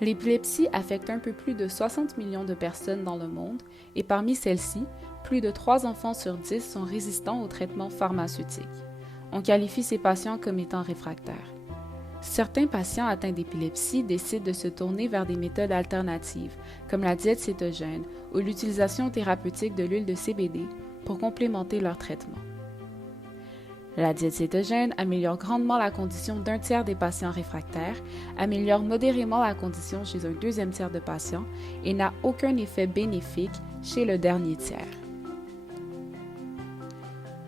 L'épilepsie affecte un peu plus de 60 millions de personnes dans le monde et parmi celles-ci, plus de 3 enfants sur 10 sont résistants aux traitements pharmaceutiques. On qualifie ces patients comme étant réfractaires. Certains patients atteints d'épilepsie décident de se tourner vers des méthodes alternatives, comme la diète cétogène ou l'utilisation thérapeutique de l'huile de CBD pour complémenter leur traitement. La diète cétogène améliore grandement la condition d'un tiers des patients réfractaires, améliore modérément la condition chez un deuxième tiers de patients et n'a aucun effet bénéfique chez le dernier tiers.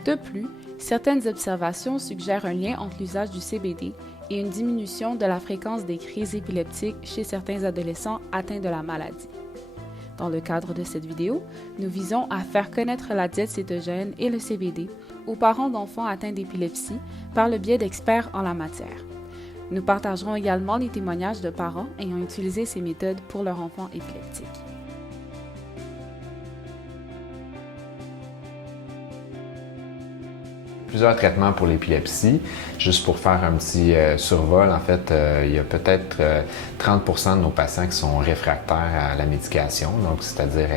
De plus, certaines observations suggèrent un lien entre l'usage du CBD et une diminution de la fréquence des crises épileptiques chez certains adolescents atteints de la maladie. Dans le cadre de cette vidéo, nous visons à faire connaître la diète cétogène et le CBD aux parents d'enfants atteints d'épilepsie par le biais d'experts en la matière. Nous partagerons également les témoignages de parents ayant utilisé ces méthodes pour leur enfant épileptique. Plusieurs traitements pour l'épilepsie. Juste pour faire un petit survol, en fait, il y a peut-être 30% de nos patients qui sont réfractaires à la médication, donc c'est-à-dire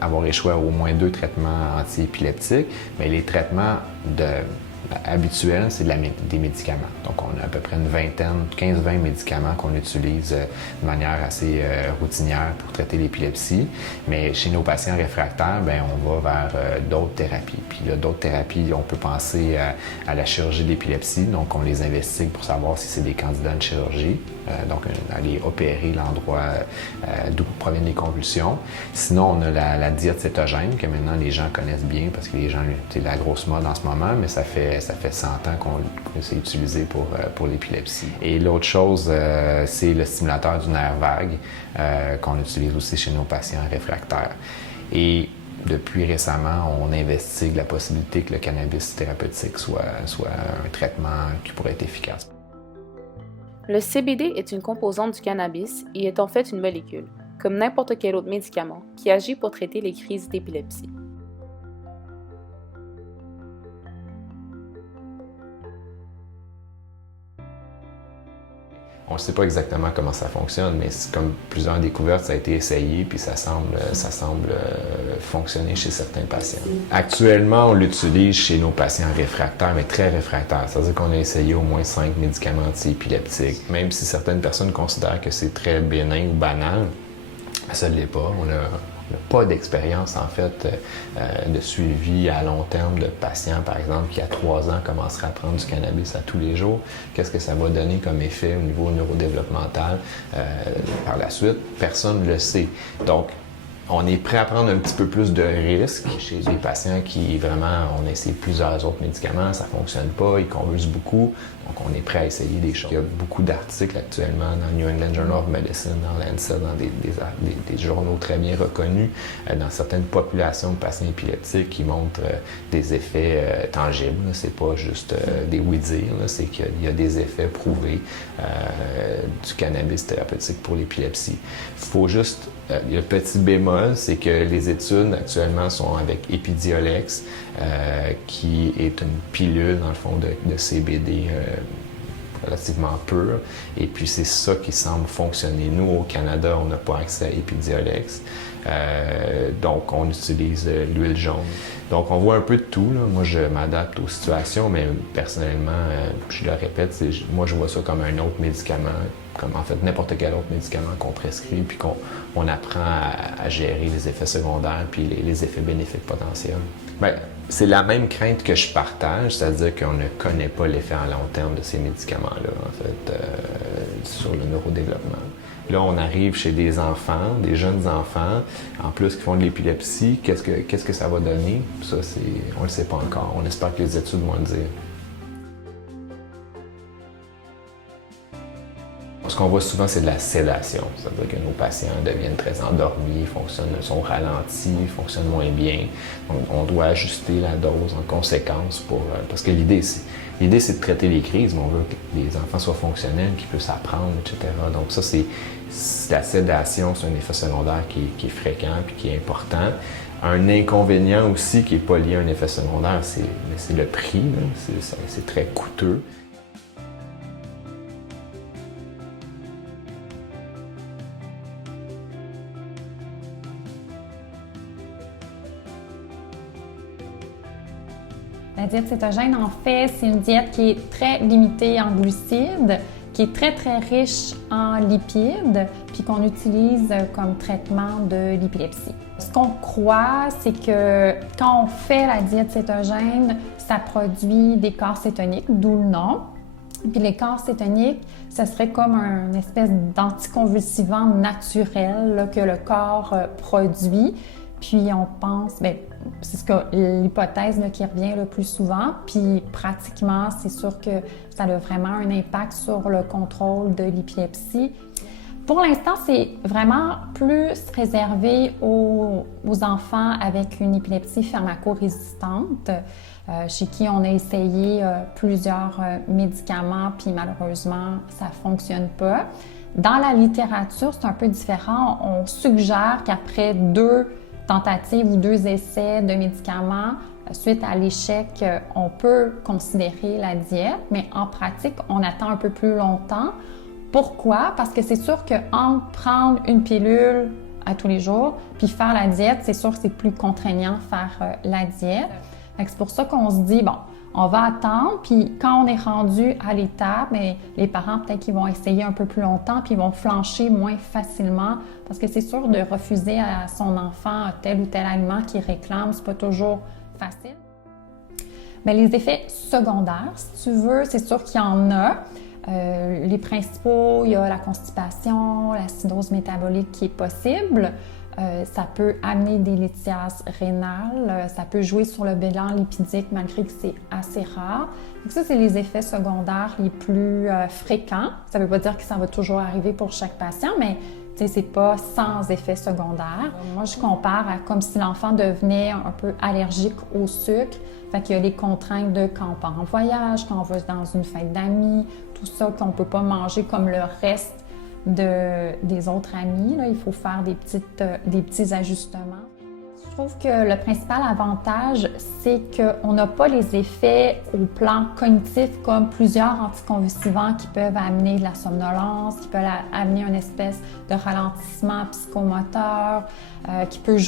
avoir échoué à au moins 2 traitements antiépileptiques, mais les traitements habituels, c'est des médicaments. Donc, on a à peu près une vingtaine, 15-20 médicaments qu'on utilise de manière assez routinière pour traiter l'épilepsie. Mais chez nos patients réfractaires, bien, on va vers d'autres thérapies. Puis là, d'autres thérapies, on peut penser à la chirurgie d'épilepsie. Donc, on les investigue pour savoir si c'est des candidats de chirurgie. Donc, aller opérer l'endroit d'où proviennent les convulsions. Sinon, on a la diète cétogène, que maintenant les gens connaissent bien parce que les gens, c'est la grosse mode en ce moment, mais ça fait 100 ans qu'on s'est utilisé pour l'épilepsie. Et l'autre chose, c'est le stimulateur du nerf vague qu'on utilise aussi chez nos patients réfractaires. Et depuis récemment, on investigue la possibilité que le cannabis thérapeutique soit un traitement qui pourrait être efficace. Le CBD est une composante du cannabis et est en fait une molécule, comme n'importe quel autre médicament, qui agit pour traiter les crises d'épilepsie. On ne sait pas exactement comment ça fonctionne, mais comme plusieurs découvertes, ça a été essayé, puis ça semble fonctionner chez certains patients. Actuellement, on l'utilise chez nos patients réfractaires, mais très réfractaires. C'est-à-dire qu'on a essayé au moins 5 médicaments antiépileptiques. Même si certaines personnes considèrent que c'est très bénin ou banal, ça ne l'est pas. On n'a pas d'expérience, en fait, de suivi à long terme de patients, par exemple, qui à 3 ans commenceraient à prendre du cannabis à tous les jours. Qu'est-ce que ça va donner comme effet au niveau neurodéveloppemental par la suite? Personne ne le sait. Donc, on est prêt à prendre un petit peu plus de risques chez des patients qui vraiment, on essaie plusieurs autres médicaments, ça ne fonctionne pas, ils convulsent beaucoup, donc on est prêt à essayer des choses. Il y a beaucoup d'articles actuellement dans le New England Journal of Medicine, dans Lancet, dans des journaux très bien reconnus, dans certaines populations de patients épileptiques qui montrent des effets tangibles. C'est pas juste des oui-dire, c'est qu'il y a des effets prouvés du cannabis thérapeutique pour l'épilepsie. Il faut juste le petit bémol, c'est que les études actuellement sont avec Epidiolex, qui est une pilule, dans le fond, de CBD relativement pure. Et puis, c'est ça qui semble fonctionner. Nous, au Canada, on n'a pas accès à Epidiolex. Donc, on utilise l'huile jaune. Donc, on voit un peu de tout, là. Moi, je m'adapte aux situations, mais personnellement, je le répète, moi, je vois ça comme un autre médicament, comme en fait n'importe quel autre médicament qu'on prescrit, puis qu'on apprend à gérer les effets secondaires puis les effets bénéfiques potentiels. Bien, c'est la même crainte que je partage, c'est-à-dire qu'on ne connaît pas l'effet à long terme de ces médicaments-là, en fait, sur le neurodéveloppement. Là, on arrive chez des enfants, des jeunes enfants, en plus qui font de l'épilepsie. Qu'est-ce que ça va donner? Ça, on ne le sait pas encore. On espère que les études vont le dire. Ce qu'on voit souvent, c'est de la sédation. C'est-à-dire que nos patients deviennent très endormis, sont ralentis, fonctionnent moins bien. Donc, on doit ajuster la dose en conséquence parce que l'idée, c'est de traiter les crises, mais on veut que les enfants soient fonctionnels, qu'ils puissent apprendre, etc. Donc ça, c'est la sédation, c'est un effet secondaire qui est fréquent et qui est important. Un inconvénient aussi qui n'est pas lié à un effet secondaire, c'est le prix. C'est très coûteux. La diète cétogène, en fait, c'est une diète qui est très limitée en glucides, qui est très, très riche en lipides, puis qu'on utilise comme traitement de l'épilepsie. Ce qu'on croit, c'est que quand on fait la diète cétogène, ça produit des corps cétoniques, d'où le nom. Puis les corps cétoniques, ça serait comme une espèce d'anticonvulsivant naturel là, que le corps produit. Puis on pense, bien, c'est ce que l'hypothèse là, qui revient le plus souvent. Puis pratiquement, c'est sûr que ça a vraiment un impact sur le contrôle de l'épilepsie. Pour l'instant, c'est vraiment plus réservé aux enfants avec une épilepsie pharmacorésistante, chez qui on a essayé plusieurs médicaments, puis malheureusement, ça ne fonctionne pas. Dans la littérature, c'est un peu différent. On suggère qu'après 2 tentatives ou 2 essais de médicaments, suite à l'échec, on peut considérer la diète, mais en pratique, on attend un peu plus longtemps. Pourquoi? Parce que c'est sûr qu'entre prendre une pilule à tous les jours puis faire la diète, c'est sûr que c'est plus contraignant faire la diète. C'est pour ça qu'on se dit, bon, on va attendre, puis quand on est rendu à l'étape, mais les parents, peut-être qu'ils vont essayer un peu plus longtemps, puis ils vont flancher moins facilement, parce que c'est sûr de refuser à son enfant tel ou tel aliment qu'il réclame, c'est pas toujours facile. Mais les effets secondaires, si tu veux, c'est sûr qu'il y en a. Les principaux, il y a la constipation, l'acidose métabolique qui est possible. Ça peut amener des lithiases rénales, ça peut jouer sur le bilan lipidique malgré que c'est assez rare. Donc ça, c'est les effets secondaires les plus fréquents. Ça ne veut pas dire que ça va toujours arriver pour chaque patient, mais c'est pas sans effet secondaire. Moi, je compare à comme si l'enfant devenait un peu allergique au sucre. Fait qu'il y a les contraintes de quand on part en voyage, quand on va dans une fête d'amis, tout ça qu'on ne peut pas manger comme le reste des autres amis. Là, il faut faire des petits ajustements. Je trouve que le principal avantage, c'est qu'on n'a pas les effets au plan cognitif comme plusieurs anticonvulsivants qui peuvent amener de la somnolence, qui peuvent amener une espèce de ralentissement psychomoteur, qui peuvent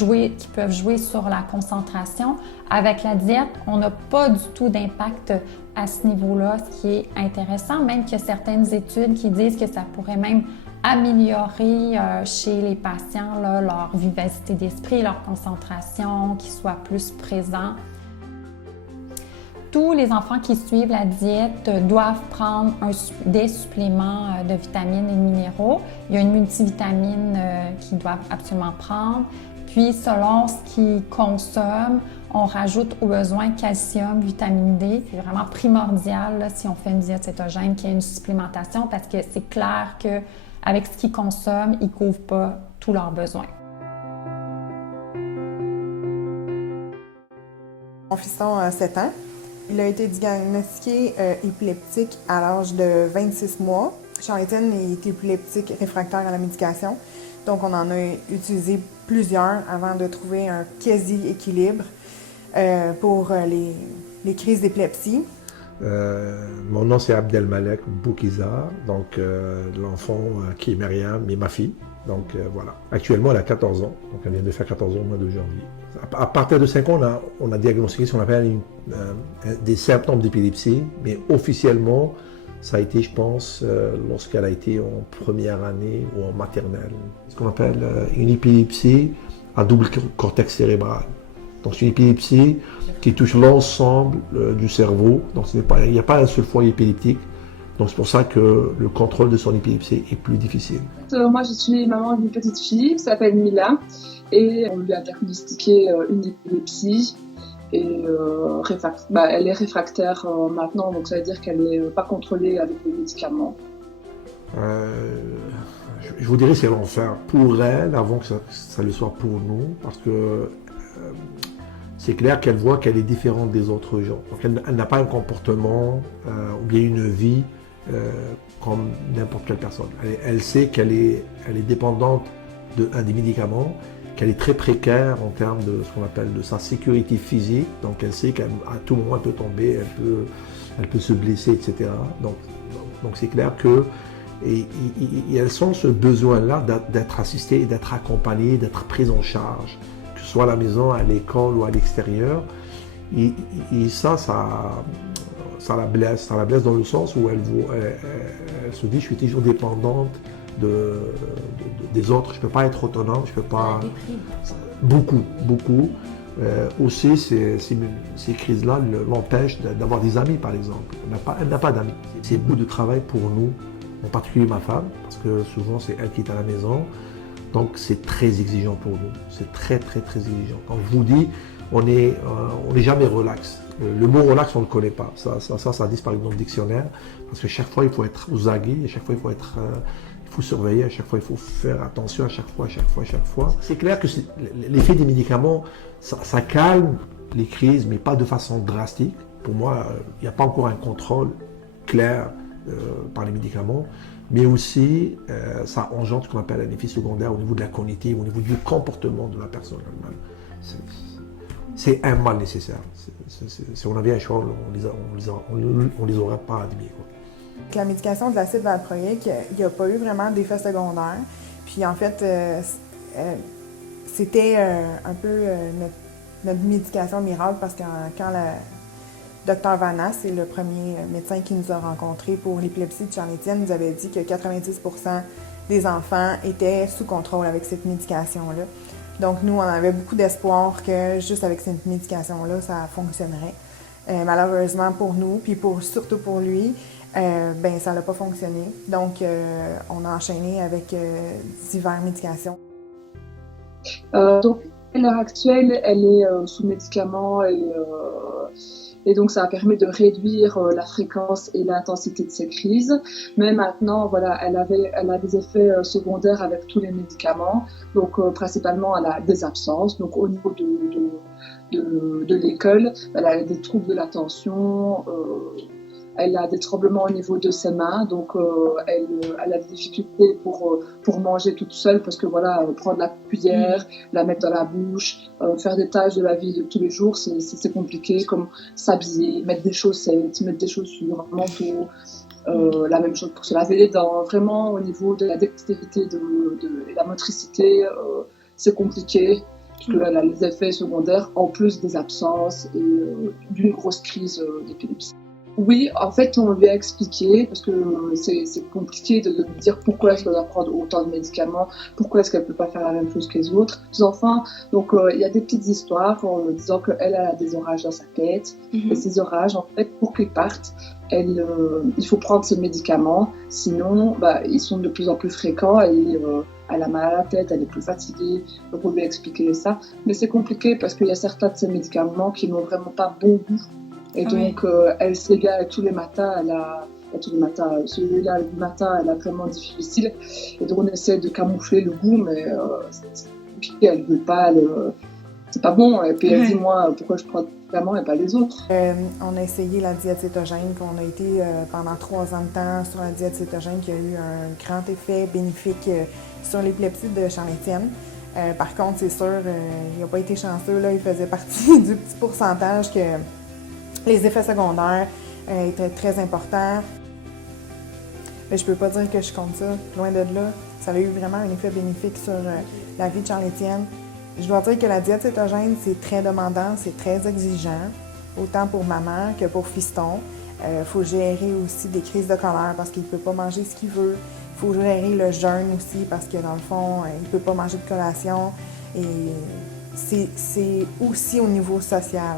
jouer sur la concentration. Avec la diète, on n'a pas du tout d'impact à ce niveau-là, ce qui est intéressant, même qu'il y a certaines études qui disent que ça pourrait même améliorer chez les patients là, leur vivacité d'esprit, leur concentration, qu'ils soient plus présents. Tous les enfants qui suivent la diète doivent prendre des suppléments de vitamines et de minéraux. Il y a une multivitamine qu'ils doivent absolument prendre. Puis, selon ce qu'ils consomment, on rajoute au besoin calcium, vitamine D. C'est vraiment primordial là, si on fait une diète cétogène qu'il y ait une supplémentation parce que c'est clair que avec ce qu'ils consomment, ils ne couvrent pas tous leurs besoins. Mon fiston a 7 ans. Il a été diagnostiqué épileptique à l'âge de 26 mois. Charles-Étienne est épileptique réfractaire à la médication. Donc, on en a utilisé plusieurs avant de trouver un quasi-équilibre pour les crises d'épilepsie. Mon nom c'est Abdelmalek Boukiza, donc l'enfant qui est Myriam et ma fille. Donc voilà. Actuellement elle a 14 ans, donc elle vient de faire 14 ans au mois de janvier. À partir de 5 ans, on a diagnostiqué ce qu'on appelle des symptômes d'épilepsie, mais officiellement ça a été, je pense, lorsqu'elle a été en première année ou en maternelle. Ce qu'on appelle une épilepsie à double cortex cérébral. Donc c'est une épilepsie qui touche l'ensemble du cerveau. Donc il n'y a pas un seul foyer épileptique. Donc c'est pour ça que le contrôle de son épilepsie est plus difficile. Moi je suis maman d'une petite fille qui s'appelle Mila et on lui a diagnostiqué une épilepsie et elle est réfractaire maintenant, donc ça veut dire qu'elle n'est pas contrôlée avec des médicaments. Je vous dirais c'est l'enfer pour elle avant que ça le soit pour nous, parce que c'est clair qu'elle voit qu'elle est différente des autres gens. Donc elle n'a pas un comportement ou bien une vie comme n'importe quelle personne. Elle sait qu'elle est dépendante des médicaments, qu'elle est très précaire en termes de ce qu'on appelle de sa sécurité physique. Donc elle sait qu'à tout moment elle peut tomber, elle peut se blesser, etc. Donc c'est clair que et elles sont ce besoin-là d'être assistées, d'être accompagnées, d'être prises en charge, que ce soit à la maison, à l'école ou à l'extérieur. Et ça la blesse. Ça la blesse dans le sens où elle se dit, je suis toujours dépendante des autres. Je ne peux pas être autonome, je peux pas... Beaucoup, beaucoup. Aussi, ces crises-là l'empêchent d'avoir des amis, par exemple. Elle n'a pas d'amis. C'est beaucoup de travail pour nous, en particulier ma femme, parce que souvent, c'est elle qui est à la maison. Donc, c'est très exigeant pour nous. C'est très, très, très exigeant. Quand je vous dis, on n'est jamais relax. Le mot relax, on ne le connaît pas. Ça disparaît dans le dictionnaire, parce que chaque fois, il faut être aux aguets, à chaque fois, il faut surveiller, à chaque fois, il faut faire attention, à chaque fois. C'est clair que l'effet des médicaments, ça calme les crises, mais pas de façon drastique. Pour moi, il n'y a pas encore un contrôle clair par les médicaments, mais aussi, ça engendre ce qu'on appelle un effet secondaire au niveau de la cognitive, au niveau du comportement de la personne elle-même. C'est un mal nécessaire. Si on avait un choix, on les aurait pas admis. Avec la médication de l'acide valproïque, il n'y a pas eu vraiment d'effet secondaire. Puis en fait, c'était un peu notre médication miracle parce que quand le Dr Vanna, c'est le premier médecin qui nous a rencontrés pour l'épilepsie de Charles-Étienne, nous avait dit que 90% des enfants étaient sous contrôle avec cette médication-là. Donc nous, on avait beaucoup d'espoir que juste avec cette médication-là, ça fonctionnerait. Malheureusement pour nous, puis surtout pour lui, ça n'a pas fonctionné. Donc, on a enchaîné avec diverses médications. Donc, à l'heure actuelle, elle est sous médicaments et donc ça a permis de réduire la fréquence et l'intensité de ses crises. Mais maintenant, voilà, elle a des effets secondaires avec tous les médicaments. Donc, principalement, elle a des absences. Donc, au niveau de l'école, elle a des troubles de l'attention. Elle a des tremblements au niveau de ses mains, donc elle a des difficultés pour manger toute seule parce que voilà, prendre la cuillère, la mettre dans la bouche, faire des tâches de la vie de tous les jours, c'est compliqué, comme s'habiller, mettre des chaussettes, mettre des chaussures, un manteau, la même chose pour se laver les dents. Vraiment, au niveau de la dextérité et la motricité, c'est compliqué. Parce qu'elle a les effets secondaires en plus des absences et d'une grosse crise d'épilepsie. Oui, en fait, on lui a expliqué, parce que c'est compliqué de lui dire pourquoi est-ce qu'elle doit prendre autant de médicaments, pourquoi est-ce qu'elle ne peut pas faire la même chose que les autres enfants. Donc, il y a des petites histoires en disant qu'elle a des orages dans sa tête. Et ces orages, en fait, pour qu'ils partent, il faut prendre ce médicament. Sinon, ils sont de plus en plus fréquents et elle a mal à la tête, elle est plus fatiguée. Donc, on lui a expliqué ça. Mais c'est compliqué parce qu'il y a certains de ces médicaments qui n'ont vraiment pas bon goût. Et donc, elle s'égare tous les matins, celui-là, le matin, elle a vraiment difficile. Et donc, on essaie de camoufler le goût, mais c'est compliqué, elle ne veut pas, c'est pas bon. Et puis, elle dit, moi, pourquoi je prends vraiment et pas les autres? On a essayé la diète cétogène, on a été pendant 3 ans de temps sur la diète cétogène qui a eu un grand effet bénéfique sur l'épilepsie de Charles-Étienne. Par contre, c'est sûr, il n'a pas été chanceux, là, il faisait partie du petit pourcentage que les effets secondaires étaient très importants. Mais je peux pas dire que je compte ça, loin de là. Ça a eu vraiment un effet bénéfique sur la vie de Charles-Étienne. Je dois dire que la diète cétogène, c'est très demandant, c'est très exigeant, autant pour maman que pour fiston. Faut gérer aussi des crises de colère parce qu'il peut pas manger ce qu'il veut. Il faut gérer le jeûne aussi parce que dans le fond, il peut pas manger de collation. Et c'est aussi au niveau social.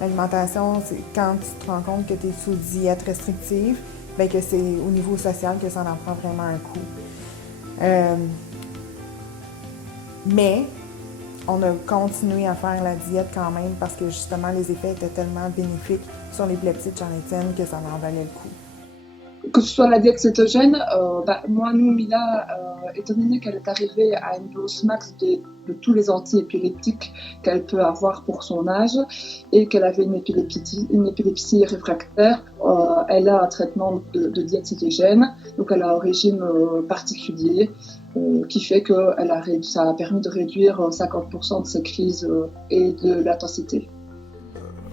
L'alimentation, c'est quand tu te rends compte que tu es sous diète restrictive, bien que c'est au niveau social que ça en prend vraiment un coup. Mais on a continué à faire la diète quand même parce que justement les effets étaient tellement bénéfiques sur l'épilepsie de Charles-Étienne que ça en valait le coup. Que ce soit la diète cétogène, Mila, étant donné qu'elle est arrivée à une dose max de tous les antiépileptiques qu'elle peut avoir pour son âge et qu'elle avait une épilepsie réfractaire, elle a un traitement de diète cétogène, donc elle a un régime particulier qui fait que ça a permis de réduire 50% de ses crises et de l'intensité.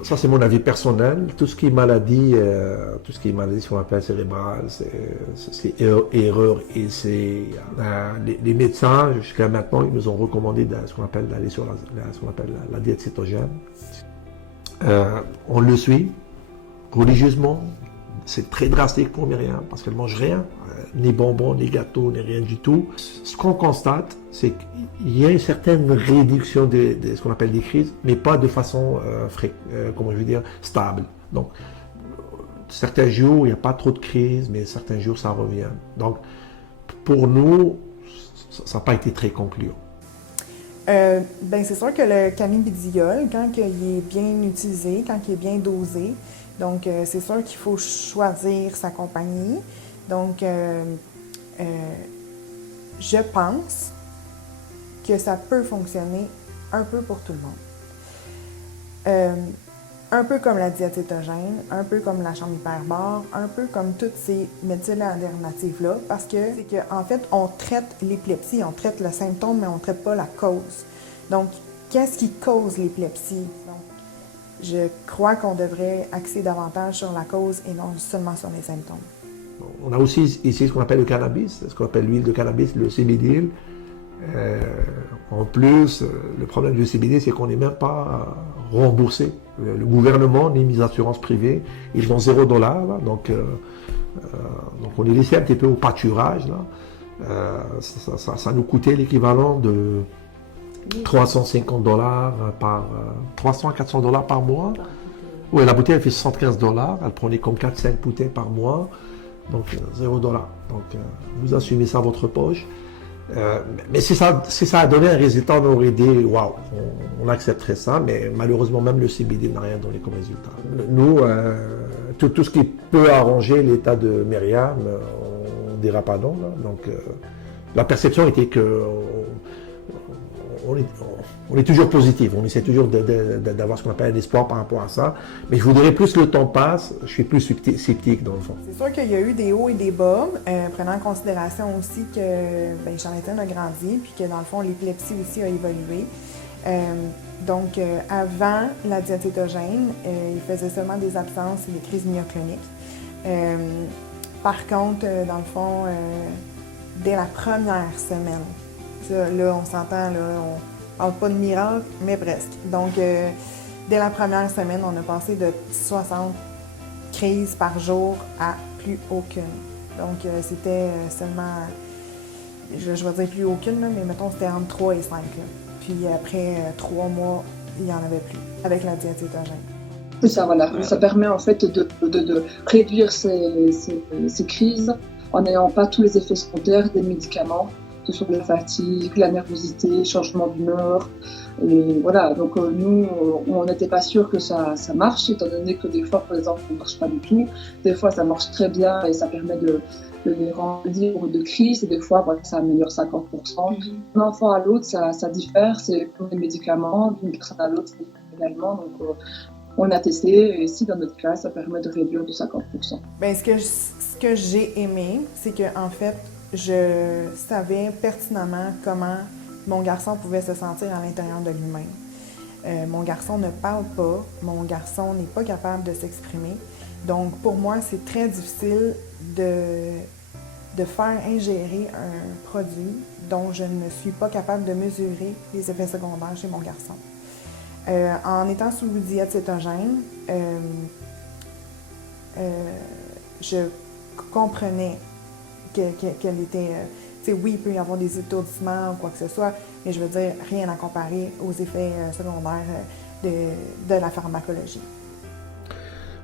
Ça, c'est mon avis personnel. Tout ce qui est maladie, ce qu'on appelle cérébrale, c'est erreur. Et c'est les médecins, jusqu'à maintenant, ils nous ont recommandé ce qu'on appelle d'aller sur la diète cétogène. On le suit religieusement. C'est très drastique pour Myriam parce qu'elle mange rien, ni bonbons, ni gâteaux, ni rien du tout. Ce qu'on constate, c'est qu'il y a une certaine réduction de ce qu'on appelle des crises, mais pas de façon stable. Donc, certains jours, il n'y a pas trop de crises, mais certains jours, ça revient. Donc, pour nous, ça n'a pas été très concluant. C'est sûr que le cannabidiol, quand il est bien utilisé, quand il est bien dosé, donc c'est sûr qu'il faut choisir sa compagnie. Donc, je pense que ça peut fonctionner un peu pour tout le monde. Un peu comme la diète cétogène, un peu comme la chambre hyperbare, un peu comme toutes ces médecines alternatives-là, parce que c'est qu'en fait, on traite l'épilepsie, on traite le symptôme, mais on ne traite pas la cause. Donc, qu'est-ce qui cause l'épilepsie? Donc, je crois qu'on devrait axer davantage sur la cause et non seulement sur les symptômes. On a aussi ici ce qu'on appelle le cannabis, ce qu'on appelle l'huile de cannabis, le CBD. En plus, le problème du CBD, c'est qu'on n'est même pas remboursé. Le gouvernement, ni les assurances privées, ils donnent $0. Là, donc on est laissé un petit peu au pâturage. Là. Ça nous coûtait l'équivalent de $350 par 300 à $400 par mois. Oui, la bouteille elle fait $75. Elle prenait comme 4-5 bouteilles par mois. Donc $0. Donc vous assumez ça à votre poche. Mais si ça a donné un résultat, on aurait dit waouh, on accepterait ça, mais malheureusement même le CBD n'a rien donné comme résultat. Nous, tout ce qui peut arranger l'état de Myriam, on ne dira pas non. Là. Donc la perception était que on est toujours positif, on essaie toujours d'avoir ce qu'on appelle un espoir par rapport à ça, mais je voudrais plus le temps passe, je suis plus sceptique dans le fond. C'est sûr qu'il y a eu des hauts et des bas, prenant en considération aussi que Charles-Étienne a grandi, puis que dans le fond l'épilepsie aussi a évolué. Donc avant la diète cétogène, il faisait seulement des absences et des crises myocloniques. Par contre, dans le fond, dès la première semaine, ça, là, on s'entend, là, on parle pas de miracle, mais presque. Donc, dès la première semaine, on a passé de 60 crises par jour à plus aucune. Donc, c'était seulement, je vais dire plus aucune, là, mais mettons, c'était entre 3 et 5. Là. Puis après 3 mois, il n'y en avait plus, avec la diète cétogène. C'est ça, voilà. Ça permet en fait de réduire ces crises en n'ayant pas tous les effets secondaires des médicaments, que ce soit la fatigue, la nervosité, changement d'humeur. Et voilà, donc nous, on n'était pas sûr que ça marche, étant donné que des fois, par exemple, ça ne marche pas du tout. Des fois, ça marche très bien et ça permet de les rendre libres de crise. Et des fois, voilà, ça améliore 50%. D'un enfant à l'autre, ça diffère. C'est comme les médicaments, d'une personne à l'autre, c'est également. Donc, on a testé et ici, dans notre cas, ça permet de réduire de 50%. Bien, ce que j'ai aimé, c'est qu'en fait, je savais pertinemment comment mon garçon pouvait se sentir à l'intérieur de lui-même. Mon garçon ne parle pas, mon garçon n'est pas capable de s'exprimer. Donc, pour moi, c'est très difficile de faire ingérer un produit dont je ne suis pas capable de mesurer les effets secondaires chez mon garçon. En étant sous diète cétogène, je comprenais qu'elle était... oui, il peut y avoir des étourdissements ou quoi que ce soit, mais je veux dire, rien à comparer aux effets secondaires de la pharmacologie.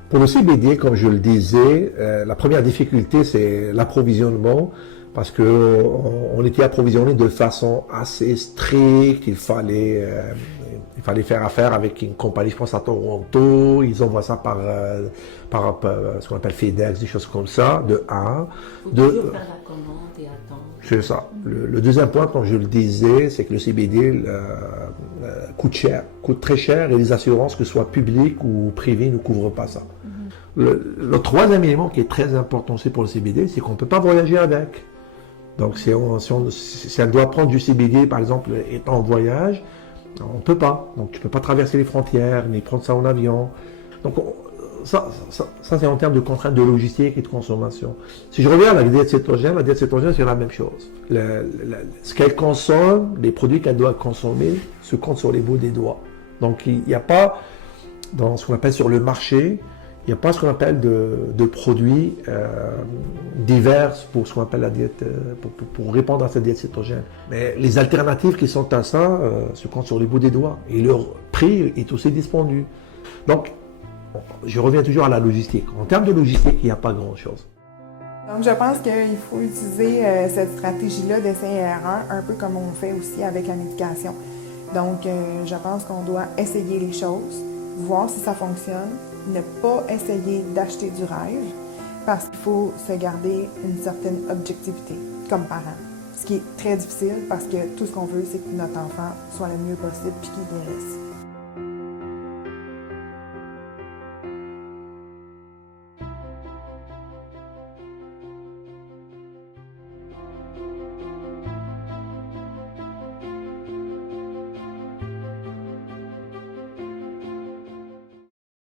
Pour le CBD, comme je le disais, la première difficulté, c'est l'approvisionnement, parce qu'on était approvisionné de façon assez stricte. Il fallait faire affaire avec une compagnie, je pense à Toronto. Ils envoient ça par ce qu'on appelle FedEx, des choses comme ça, de 1. Toujours faire la commande et attendre. C'est ça. Le deuxième point, comme je le disais, c'est que le CBD coûte très cher et les assurances, que ce soit publiques ou privées, ne couvrent pas ça. Le troisième élément qui est très important aussi pour le CBD, c'est qu'on ne peut pas voyager avec. Donc, si elle doit prendre du CBD, par exemple, étant en voyage, on ne peut pas. Donc, tu ne peux pas traverser les frontières, ni prendre ça en avion. Donc, ça c'est en termes de contraintes de logistique et de consommation. Si je reviens à la diète cétogène, c'est la même chose. Ce qu'elle consomme, les produits qu'elle doit consommer, se comptent sur les bouts des doigts. Donc, il n'y a pas dans ce qu'on appelle sur le marché, il n'y a pas ce qu'on appelle de produits divers pour ce qu'on appelle la diète, pour répondre à cette diète cétogène. Mais les alternatives qui sont à ça se comptent sur les bouts des doigts et leur prix est aussi dispendieux. Donc, je reviens toujours à la logistique. En termes de logistique, il n'y a pas grand-chose. Donc, je pense qu'il faut utiliser cette stratégie-là d'essai-erreur, un peu comme on fait aussi avec la médication. Donc, je pense qu'on doit essayer les choses, voir si ça fonctionne, ne pas essayer d'acheter du rêve, parce qu'il faut se garder une certaine objectivité comme parent. Ce qui est très difficile parce que tout ce qu'on veut, c'est que notre enfant soit le mieux possible puis qu'il guérisse.